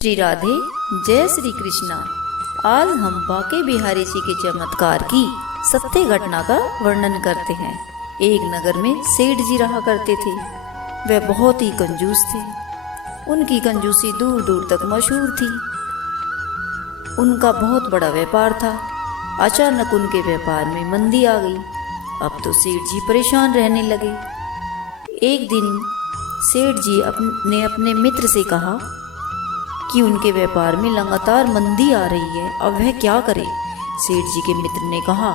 श्री राधे। जय श्री कृष्णा। आज हम बांके बिहारी जी के चमत्कार की सत्य घटना का वर्णन करते हैं। एक नगर में सेठ जी रहा करते थे। वे बहुत ही कंजूस थे। उनकी कंजूसी दूर दूर तक मशहूर थी। उनका बहुत बड़ा व्यापार था। अचानक उनके व्यापार में मंदी आ गई। अब तो सेठ जी परेशान रहने लगे। एक दिन सेठ जी ने अपने मित्र से कहा कि उनके व्यापार में लगातार मंदी आ रही है, अब वह क्या करे। सेठ जी के मित्र ने कहा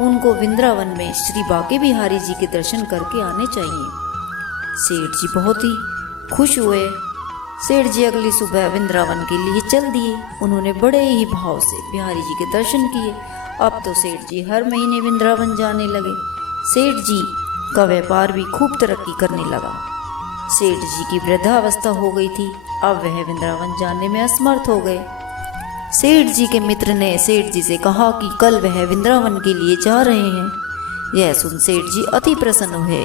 उनको वृंदावन में श्री बांके बिहारी जी के दर्शन करके आने चाहिए। सेठ जी बहुत ही खुश हुए। सेठ जी अगली सुबह वृंदावन के लिए चल दिए। उन्होंने बड़े ही भाव से बिहारी जी के दर्शन किए। अब तो सेठ जी हर महीने वृंदावन जाने लगे। सेठ जी का व्यापार भी खूब तरक्की करने लगा। सेठ जी की वृद्धावस्था हो गई थी। अब वह वृंदावन जाने में असमर्थ हो गए। सेठ जी के मित्र ने सेठ जी से कहा कि कल वह वृंदावन के लिए जा रहे हैं। यह सुन सेठ जी अति प्रसन्न हुए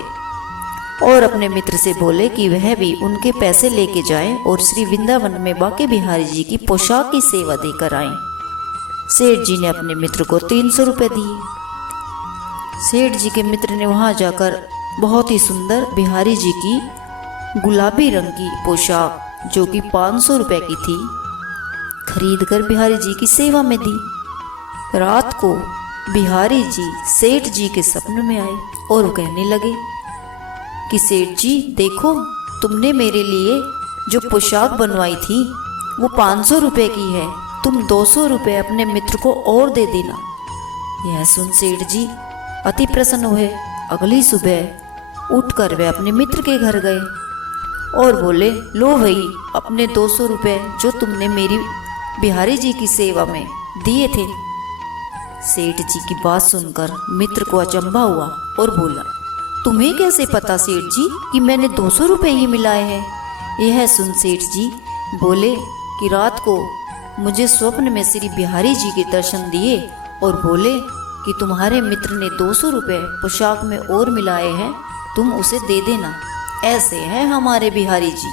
और अपने मित्र से बोले कि वह भी उनके पैसे लेके जाएं और श्री वृंदावन में बांके बिहारी जी की पोशाक की सेवा देकर आएं। सेठ जी ने अपने मित्र को 300 रुपये दिए। सेठ जी के मित्र ने वहां जाकर बहुत ही सुंदर बिहारी जी की गुलाबी रंग की पोशाक जो कि 500 रुपये की थी खरीद कर बिहारी जी की सेवा में दी। रात को बिहारी जी सेठ जी के सपने में आए और वो कहने लगे कि सेठ जी देखो, तुमने मेरे लिए जो पोशाक बनवाई थी वो 500 रुपये की है, तुम 200 रुपये अपने मित्र को और दे देना। यह सुन सेठ जी अति प्रसन्न हुए। अगली सुबह उठकर वे अपने मित्र के घर गए और बोले, लो भाई, अपने 200 रुपये जो तुमने मेरी बिहारी जी की सेवा में दिए थे। सेठ जी की बात सुनकर मित्र को अचंभा हुआ और बोला, तुम्हें कैसे पता सेठ जी कि मैंने 200 रुपये ही मिलाए हैं। यह सुन सेठ जी बोले कि रात को मुझे स्वप्न में श्री बिहारी जी के दर्शन दिए और बोले कि तुम्हारे मित्र ने 200 रुपये पोशाक में और मिलाए हैं, तुम उसे दे देना। ऐसे हैं हमारे बिहारी जी।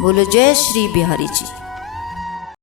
बोलो जय श्री बिहारी जी।